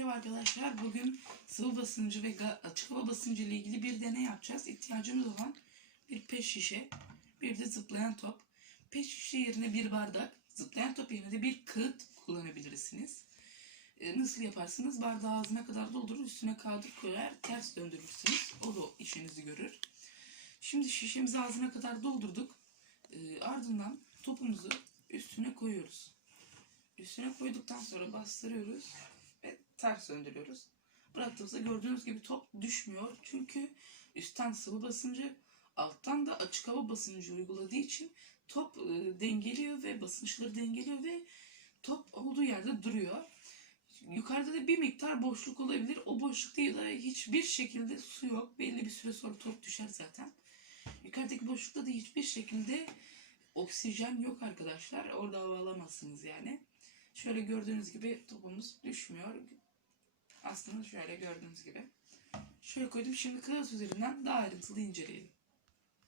Merhaba arkadaşlar. Bugün sıvı basıncı ve açık hava basıncı ile ilgili bir deney yapacağız. İhtiyacımız olan bir pet şişe, bir de zıplayan top. Pet şişe yerine bir bardak, zıplayan top yerine de bir kağıt kullanabilirsiniz. E, nasıl yaparsınız? Bardağı ağzına kadar doldurur, üstüne kağıdı koyar, ters döndürürsünüz. O da işinizi görür. Şimdi şişemizi ağzına kadar doldurduk. E, ardından topumuzu üstüne koyuyoruz. Üstüne koyduktan sonra bastırıyoruz ters döndürüyoruz. Bıraktığımızda gördüğünüz gibi top düşmüyor. Çünkü üstten sıvı basıncı, alttan da açık hava basıncı uyguladığı için top e, dengeliyor ve basınçları dengeliyor ve top olduğu yerde duruyor. Yukarıda da bir miktar boşluk olabilir. O boşlukta da hiçbir şekilde su yok. Belli bir süre sonra top düşer zaten. Yukarıdaki boşlukta da hiçbir şekilde oksijen yok arkadaşlar. Orada hava alamazsınız yani. Şöyle gördüğünüz gibi topumuz düşmüyor. Aslında şöyle gördüğünüz gibi. Şöyle koydum. Şimdi kağıt üzerinden daha ayrıntılı inceleyelim.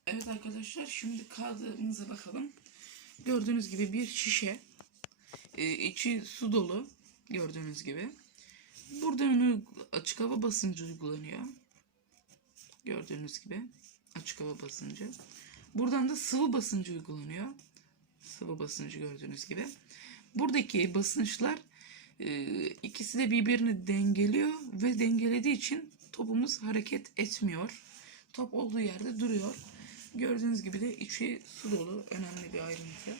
Evet arkadaşlar şimdi kağıdımıza bakalım. Gördüğünüz gibi bir şişe. Ee, içi su dolu. Gördüğünüz gibi. Buradan açık hava basıncı uygulanıyor. Gördüğünüz gibi. Açık hava basıncı. Buradan da sıvı basıncı uygulanıyor. Sıvı basıncı gördüğünüz gibi. Buradaki basınçlar e, ikisi de birbirini dengeliyor ve dengelediği için topumuz hareket etmiyor. Top olduğu yerde duruyor. Gördüğünüz gibi de içi su dolu. Önemli bir ayrıntı.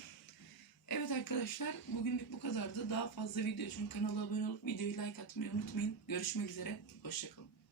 Evet arkadaşlar bugünlük bu kadardı. Daha fazla video için kanala abone olup videoyu like atmayı unutmayın. Görüşmek üzere. Hoşçakalın.